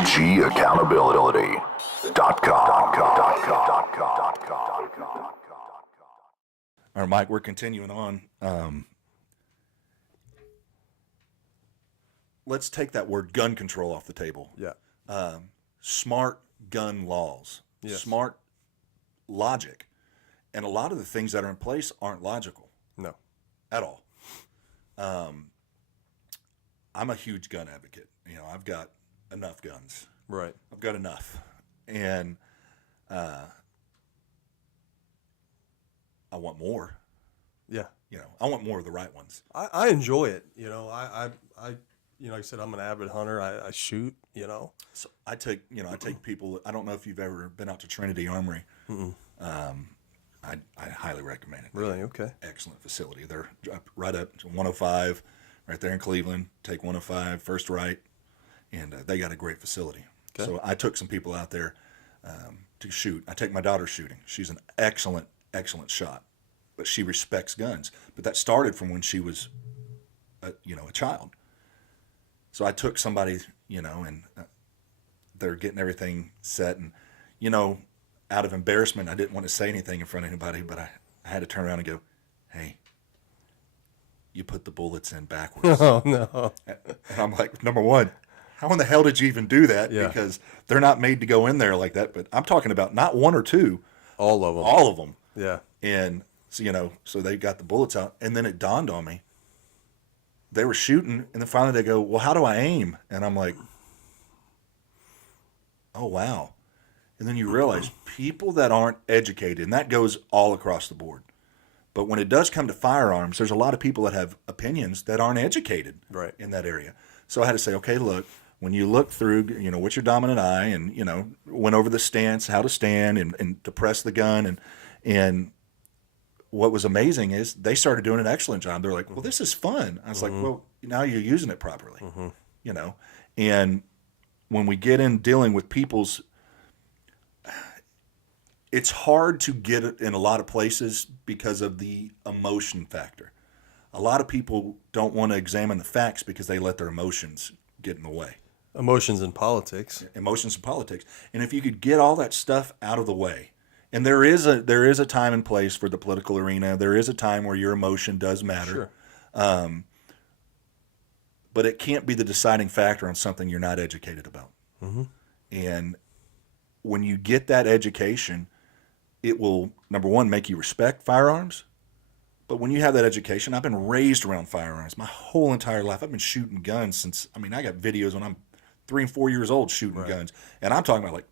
OGaccountability.com. All right, Mike, we're continuing on. Let's take that word gun control off the table. Yeah. Smart gun laws, Yes. smart logic. And a lot of the things that are in place aren't logical No. at all. I'm a huge gun advocate. You know, I've got enough guns. Right. I've got enough. And I want more. Yeah. You know, I want more of the right ones. I enjoy it. You know, I like I said, I'm an avid hunter. I shoot, you know. So I take people. I don't know if you've ever been out to Trinity Armory. I highly recommend it. Really? Okay. Excellent facility. They're right up to 105, right there in Cleveland. Take 105, first right, and they got a great facility. Okay. So I took some people out there to shoot. I take my daughter shooting. She's an excellent shot, but she respects guns. But that started from when she was, a child. So I took somebody, and they're getting everything set, and out of embarrassment, I didn't want to say anything in front of anybody, but I had to turn around and go, "Hey, you put the bullets in backwards." Oh, no. And I'm like, number one, how in the hell did you even do that? Yeah. Because they're not made to go in there like that. But I'm talking about not one or two, All of them. all of them. Yeah. And so, so they got the bullets out, and then it dawned on me. They were shooting, and then finally they go, "Well, how do I aim?" And I'm like, "Oh, wow." And then you realize people that aren't educated, and that goes all across the board. But when it does come to firearms, there's a lot of people that have opinions that aren't educated Right. in that area. So I had to say, okay, look, when you look through, what's your dominant eye, and, went over the stance, how to stand, and to press the gun. And what was amazing is they started doing an excellent job. They're like, well, this is fun. I was like, well, now you're using it properly, And when we get in dealing with people's, it's hard to get it in a lot of places because of the emotion factor. A lot of people don't want to examine the facts because they let their emotions get in the way. Emotions in politics. Emotions and politics. And if you could get all that stuff out of the way, and there is a time and place for the political arena. There is a time where your emotion does matter. Sure. But it can't be the deciding factor on something you're not educated about. Mm-hmm. And when you get that education, it will, number one, make you respect firearms. But when you have that education, I've been raised around firearms my whole entire life. I've been shooting guns since, I got videos when I'm 3 and 4 years old shooting guns. And I'm talking about like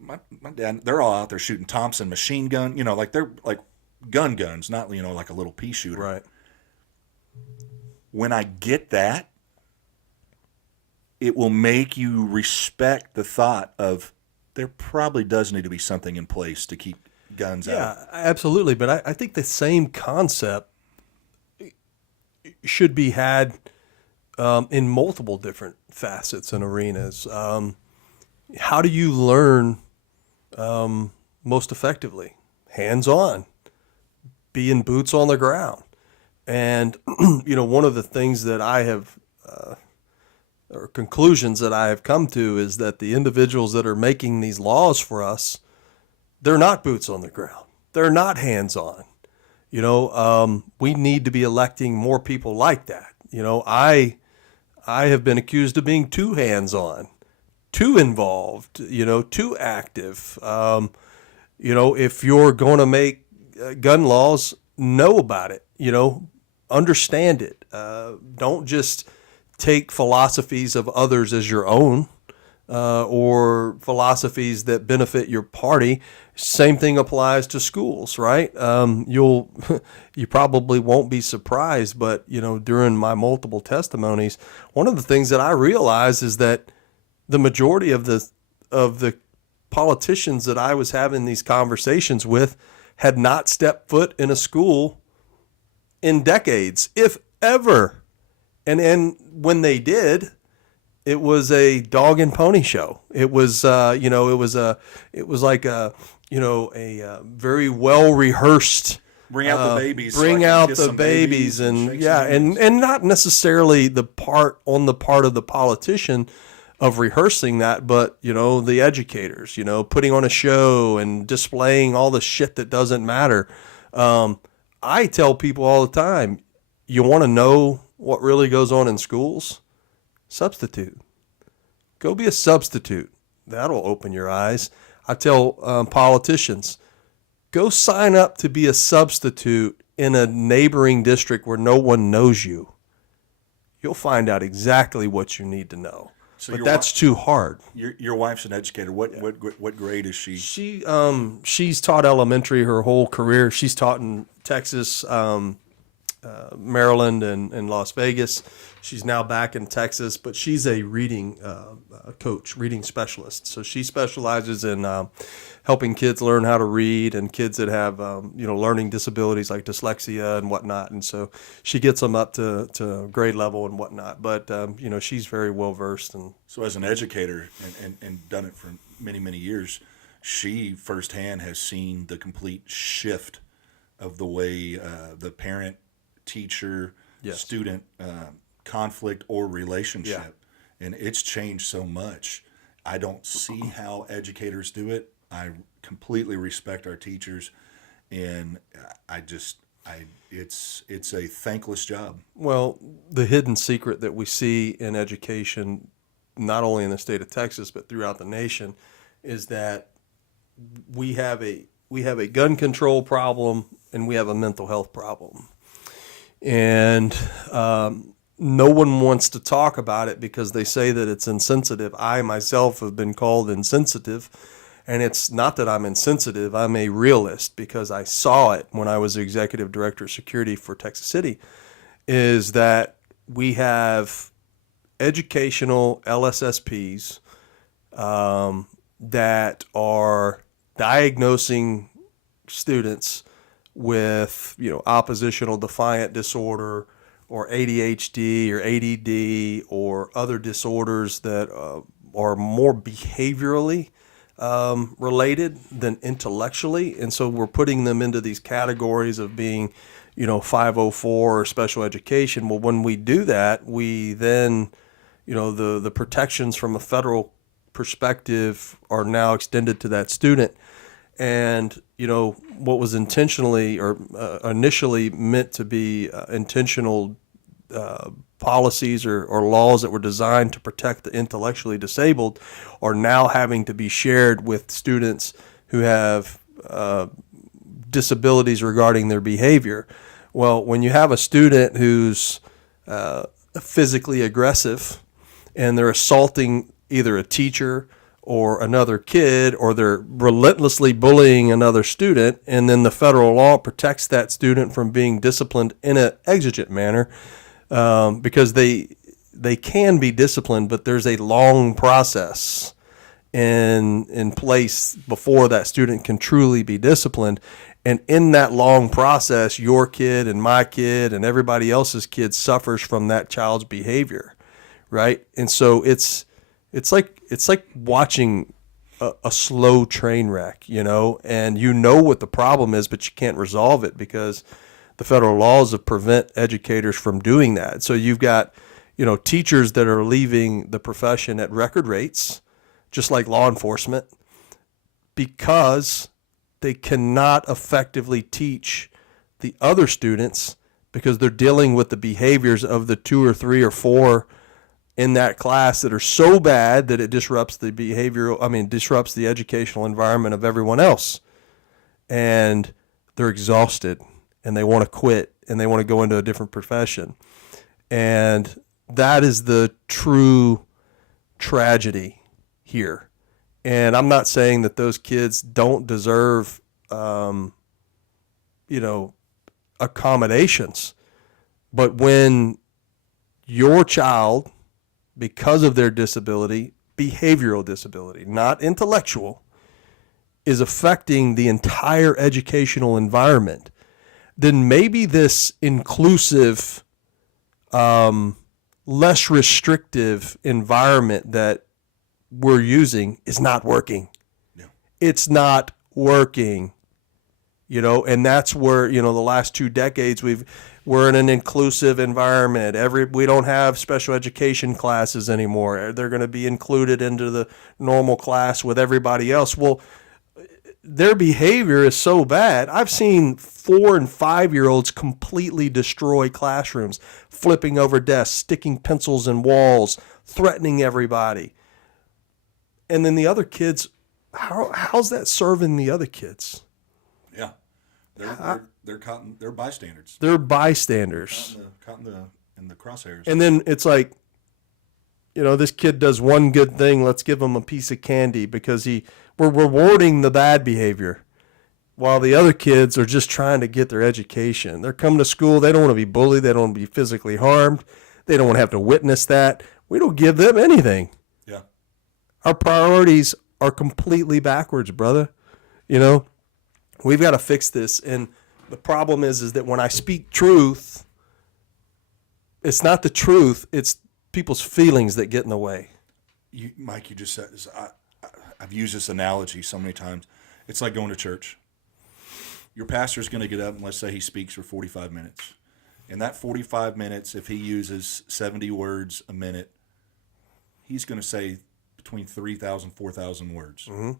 my dad, they're all out there shooting Thompson machine gun, like they're like guns, not, like a little pea shooter. Right. When I get that, it will make you respect the thought of there probably does need to be something in place to keep guns out. Yeah, absolutely. But I think the same concept should be had in multiple different facets and arenas. How do you learn most effectively? Hands-on, being boots on the ground. And, one of the things that I have or conclusions that I have come to is that the individuals that are making these laws for us, they're not boots on the ground. They're not hands-on. We need to be electing more people like that. I have been accused of being too hands-on, too involved, too active. If you're going to make gun laws, know about it, understand it. Don't just take philosophies of others as your own, or philosophies that benefit your party. Same thing applies to schools, right? You probably won't be surprised, but during my multiple testimonies, one of the things that I realized is that the majority of the politicians that I was having these conversations with had not stepped foot in a school in decades, if ever. And when they did, it was a dog and pony show. It was, it was like a very well rehearsed. Bring out the babies. Bring out the babies, and yeah, and not necessarily the part of the politician of rehearsing that, but, the educators, putting on a show and displaying all the shit that doesn't matter. I tell people all the time, you want to know what really goes on in schools? Substitute. Go be a substitute. That'll open your eyes. I tell politicians, go sign up to be a substitute in a neighboring district where no one knows you. You'll find out exactly what you need to know. So but that's too hard. Your wife's an educator. What grade is she? She's taught elementary her whole career. She's taught in Texas, Maryland, and Las Vegas. She's now back in Texas, but she's a reading coach, reading specialist. So she specializes in helping kids learn how to read, and kids that have learning disabilities like dyslexia and whatnot. And so she gets them up to grade level and whatnot. But she's very well versed. And so as an educator and done it for many, many years, she firsthand has seen the complete shift of the way the parent, teacher, Yes. student conflict or relationship, and it's changed so much. I don't see how educators do it. I completely respect our teachers, and it's a thankless job. Well, the hidden secret that we see in education, not only in the state of Texas but throughout the nation, is that we have a gun control problem and we have a mental health problem, and no one wants to talk about it because they say that it's insensitive. I myself have been called insensitive, and it's not that I'm insensitive. I'm a realist because I saw it when I was the executive director of security for Texas City, is that we have educational LSSPs that are diagnosing students with, oppositional defiant disorder, or ADHD or ADD or other disorders that are more behaviorally related than intellectually. And so we're putting them into these categories of being, 504 or special education. Well, when we do that, we then, the protections from a federal perspective are now extended to that student. And, what was intentionally or initially meant to be intentional policies or laws that were designed to protect the intellectually disabled are now having to be shared with students who have disabilities regarding their behavior. Well, when you have a student who's physically aggressive and they're assaulting either a teacher or another kid, or they're relentlessly bullying another student, and then the federal law protects that student from being disciplined in an exigent manner, because they can be disciplined, but there's a long process in place before that student can truly be disciplined. And in that long process, your kid and my kid and everybody else's kid suffers from that child's behavior, right? And so it's like watching a slow train wreck, and what the problem is, but you can't resolve it because the federal laws prevent educators from doing that. So you've got, teachers that are leaving the profession at record rates, just like law enforcement, because they cannot effectively teach the other students because they're dealing with the behaviors of the 2 or 3 or 4 in that class that are so bad that it disrupts the disrupts the educational environment of everyone else. And they're exhausted and they want to quit and they want to go into a different profession. And that is the true tragedy here. And I'm not saying that those kids don't deserve, accommodations, but when your child, because of their disability, behavioral disability, not intellectual, is affecting the entire educational environment, then maybe this inclusive, less restrictive environment that we're using is not working. Yeah. It's not working. And that's where, the last 2 decades we're in an inclusive environment. We don't have special education classes anymore. They're going to be included into the normal class with everybody else. Well, their behavior is so bad. I've seen 4 and 5-year-olds completely destroy classrooms, flipping over desks, sticking pencils in walls, threatening everybody. And then the other kids, how's that serving the other kids? Yeah, they're bystanders. They're bystanders. Caught in the crosshairs. And then it's like, this kid does one good thing. Let's give him a piece of candy because we're rewarding the bad behavior, while the other kids are just trying to get their education. They're coming to school. They don't want to be bullied. They don't want to be physically harmed. They don't want to have to witness that. We don't give them anything. Yeah. Our priorities are completely backwards, brother. We've got to fix this. And the problem is that when I speak truth, it's not the truth. It's people's feelings that get in the way. Mike, you just said this. I've used this analogy so many times. It's like going to church. Your pastor's going to get up and let's say he speaks for 45 minutes. In that 45 minutes, if he uses 70 words a minute, he's going to say between 3,000, 4,000 words. Mm-hmm.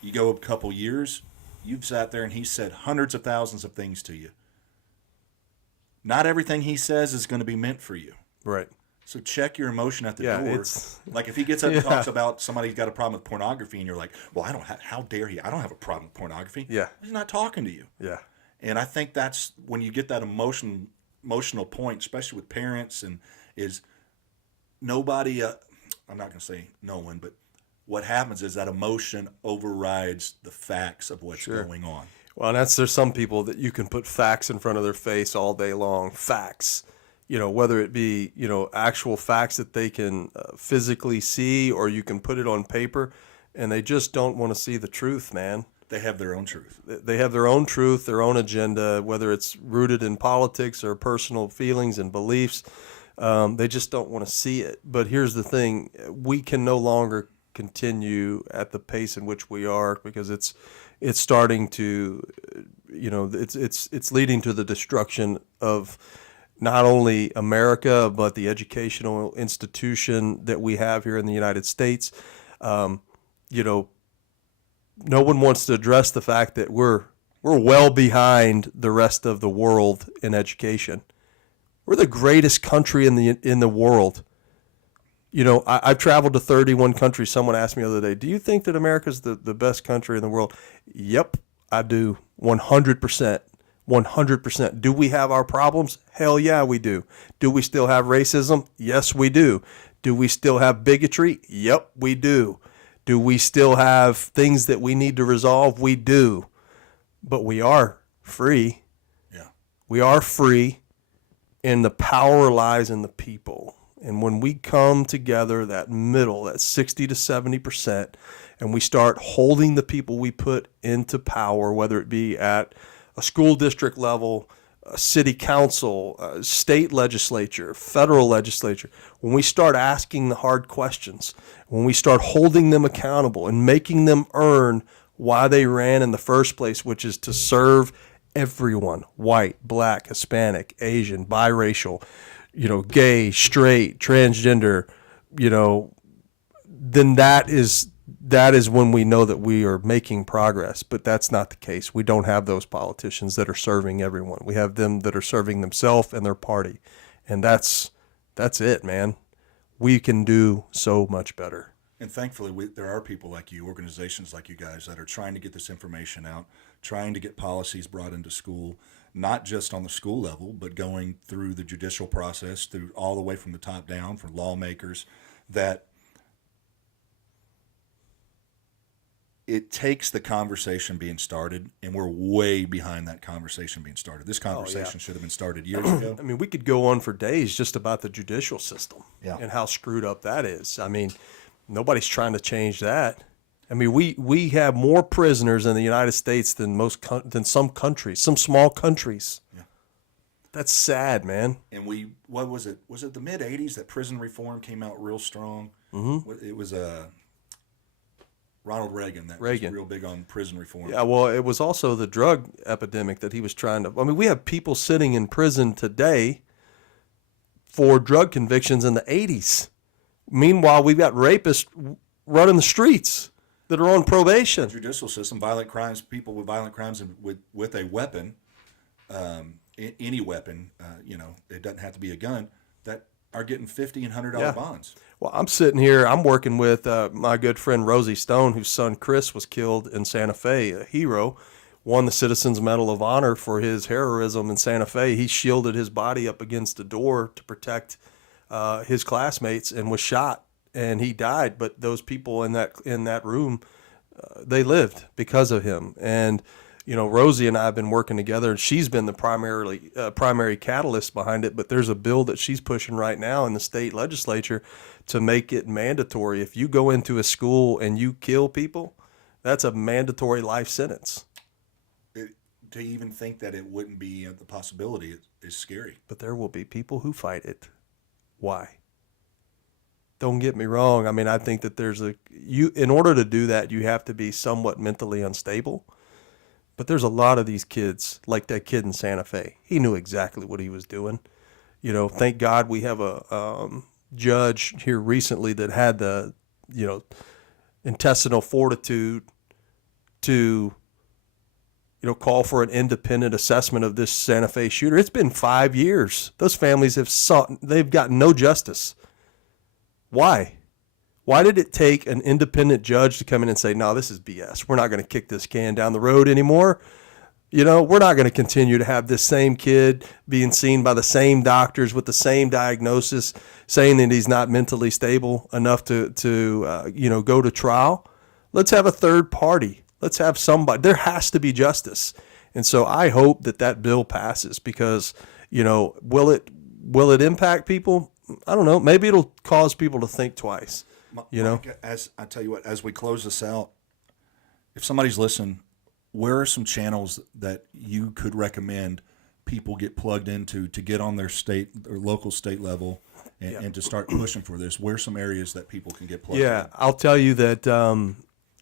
You go a couple years, you've sat there and he said hundreds of thousands of things to you. Not everything he says is going to be meant for you. Right. So check your emotion at the door. Like if he gets up Yeah. and talks about somebody's got a problem with pornography and you're like, well, how dare he? I don't have a problem with pornography. Yeah. He's not talking to you. Yeah. And I think that's when you get that emotional point, especially with parents, and is nobody, I'm not going to say no one, but what happens is that emotion overrides the facts of what's going on. Well, and there's some people that you can put facts in front of their face all day long. Facts. Whether it be, actual facts that they can physically see, or you can put it on paper, and they just don't want to see the truth, man. They have their own truth. They have their own truth, their own agenda, whether it's rooted in politics or personal feelings and beliefs. They just don't want to see it. But here's the thing. We can no longer continue at the pace in which we are, because it's starting to, it's leading to the destruction of not only America, but the educational institution that we have here in the United States. No one wants to address the fact that we're well behind the rest of the world in education. We're the greatest country in the world. I've traveled to 31 countries. Someone asked me the other day, do you think that America's the best country in the world? Yep, I do. 100%. 100%. Do we have our problems? Hell yeah, we do. Do we still have racism? Yes, we do. Do we still have bigotry? Yep, we do. Do we still have things that we need to resolve? We do. But we are free. Yeah. We are free, and the power lies in the people. And when we come together, that middle, that 60 to 70%, and we start holding the people we put into power, whether it be at a school district level, a city council, a state legislature, federal legislature, when we start asking the hard questions, when we start holding them accountable and making them earn why they ran in the first place, which is to serve everyone, white, black, Hispanic, Asian, biracial, gay, straight, transgender, then that is when we know that we are making progress. But that's not the case. We don't have those politicians that are serving everyone. We have them that are serving themselves and their party. And that's it, man. We can do so much better. And thankfully, there are people like you, organizations like you guys, that are trying to get this information out, trying to get policies brought into school, not just on the school level, but going through the judicial process, through all the way from the top down for lawmakers, that it takes the conversation being started, and we're way behind that conversation being started. This conversation should have been started years ago. I mean, we could go on for days just about the judicial system and how screwed up that is. I mean, nobody's trying to change that. I mean, we have more prisoners in the United States than some countries, some small countries. Yeah. That's sad, man. And what was it? Was it the mid-'80s that prison reform came out real strong? Mm-hmm. It was Ronald Reagan. That Reagan. was real big on prison reform. Yeah, well, it was also the drug epidemic that he was trying to. I mean, we have people sitting in prison today for drug convictions in the 80s. Meanwhile, we've got rapists running the streets that are on probation. Judicial system, violent crimes, people with violent crimes and with a weapon, any weapon, it doesn't have to be a gun, that are getting $50 and $100 bonds. Well, I'm sitting here, I'm working with my good friend Rosie Stone, whose son Chris was killed in Santa Fe, a hero, won the Citizens Medal of Honor for his heroism in Santa Fe. He shielded his body up against a door to protect his classmates and was shot, and he died. But those people in that room, they lived because of him. And Rosie and I have been working together, and she's been the primary catalyst behind it. But there's a bill that she's pushing right now in the state legislature to make it mandatory. If you go into a school and you kill people, that's a mandatory life sentence. To even think that it wouldn't be the possibility is scary. But there will be people who fight it. Why? Don't get me wrong. I mean, I think that in order to do that, you have to be somewhat mentally unstable. But there's a lot of these kids, like that kid in Santa Fe. He knew exactly what he was doing. Thank God we have a judge here recently that had the, intestinal fortitude to, call for an independent assessment of this Santa Fe shooter. It's been 5 years. Those families they've gotten no justice. Why? Why did it take an independent judge to come in and say, no, this is BS. We're not going to kick this can down the road anymore. We're not going to continue to have this same kid being seen by the same doctors with the same diagnosis, saying that he's not mentally stable enough to go to trial. Let's have a third party. Let's have somebody. There has to be justice. And so I hope that bill passes because, will it impact people? I don't know. Maybe it'll cause people to think twice. Mike, as I tell you what, as we close this out, if somebody's listening, where are some channels that you could recommend people get plugged into to get on their state or local state level and to start pushing for this? Where are some areas that people can get plugged in? Yeah, I'll tell you that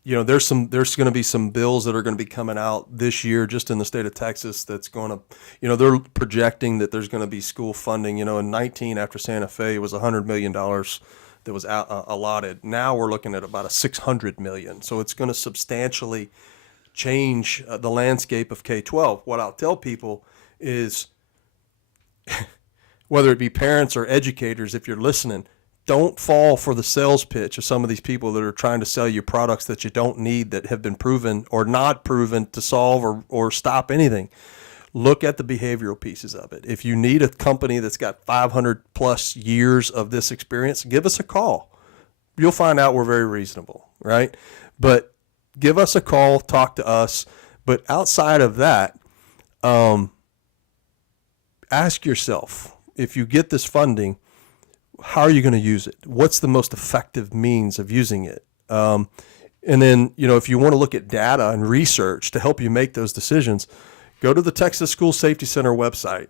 there's going to be some bills that are going to be coming out this year just in the state of Texas that's going to, they're projecting that there's going to be school funding. In 19 after Santa Fe, it was $100 million that was allotted. Now we're looking at about $600 million. So it's going to substantially change the landscape of K-12. What I'll tell people is, whether it be parents or educators, if you're listening, don't fall for the sales pitch of some of these people that are trying to sell you products that you don't need, that have been proven or not proven to solve or stop anything. Look at the behavioral pieces of it. If you need a company that's got 500 plus years of this experience, give us a call. You'll find out we're very reasonable, right? But give us a call, talk to us. But outside of that, ask yourself, if you get this funding, how are you going to use it? What's the most effective means of using it? And then, if you want to look at data and research to help you make those decisions, go to the Texas School Safety Center website.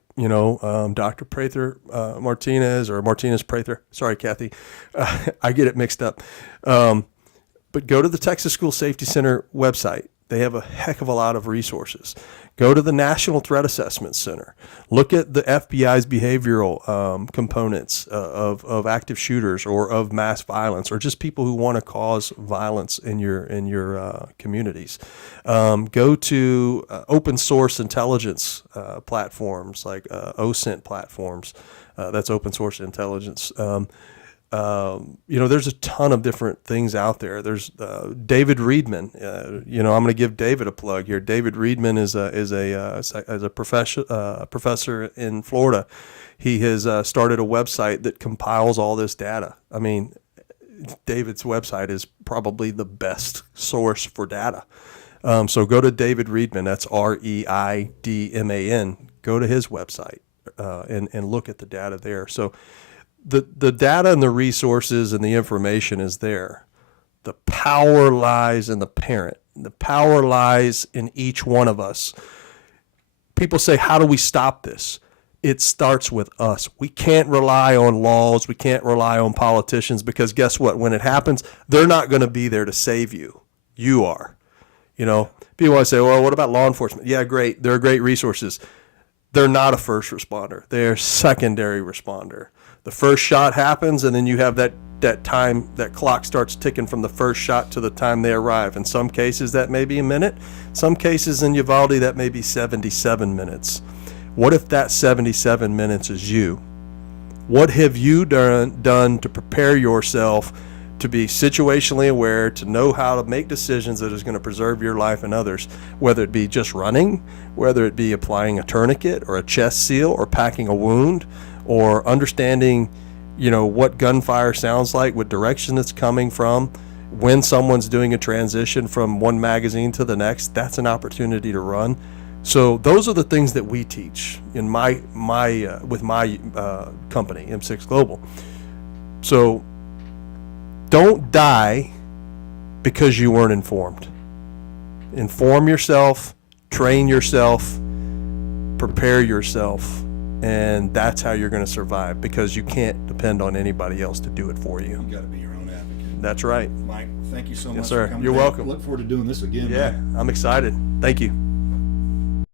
Dr. Prather Martinez or Martinez Prather. Sorry, Kathy. I get it mixed up. But go to the Texas School Safety Center website. They have a heck of a lot of resources. Go to the National Threat Assessment Center. Look at the FBI's behavioral components of active shooters or of mass violence, or just people who want to cause violence in your communities. Go to open source intelligence platforms like OSINT platforms. That's open source intelligence. There's a ton of different things out there. There's David Reedman. I'm going to give David a plug here. David Reedman is a professor in Florida. He has started a website that compiles all this data. I mean, David's website is probably the best source for data. So go to David Reedman. That's REIDMAN. Go to his website and look at the data there. So the data and the resources and the information is there. The power lies in the parent. The power lies in each one of us. People say, how do we stop this? It starts with us. We can't rely on laws. We can't rely on politicians, because guess what? When it happens, they're not going to be there to save you. You are. You know, people want to say, well, what about law enforcement? Yeah, great. They're great resources. They're not a first responder. They're a secondary responder. The first shot happens, and then you have that time, that clock starts ticking from the first shot to the time they arrive. In some cases, that may be a minute. Some cases in Uvalde, that may be 77 minutes. What if that 77 minutes is you? What have you done to prepare yourself to be situationally aware, to know how to make decisions that is going to preserve your life and others, whether it be just running, whether it be applying a tourniquet or a chest seal or packing a wound, or understanding, you know, what gunfire sounds like, what direction it's coming from, when someone's doing a transition from one magazine to the next. That's an opportunity to run. So those are the things that we teach in my with my company, M6 Global. So don't die because you weren't informed. Inform yourself, train yourself, prepare yourself, and that's how you're going to survive, because you can't depend on anybody else to do it for you. You got to be your own advocate. That's right. Mike, thank you so much Yes, sir. for coming. You're welcome. Look forward to doing this again. Yeah, man. I'm excited. Thank you.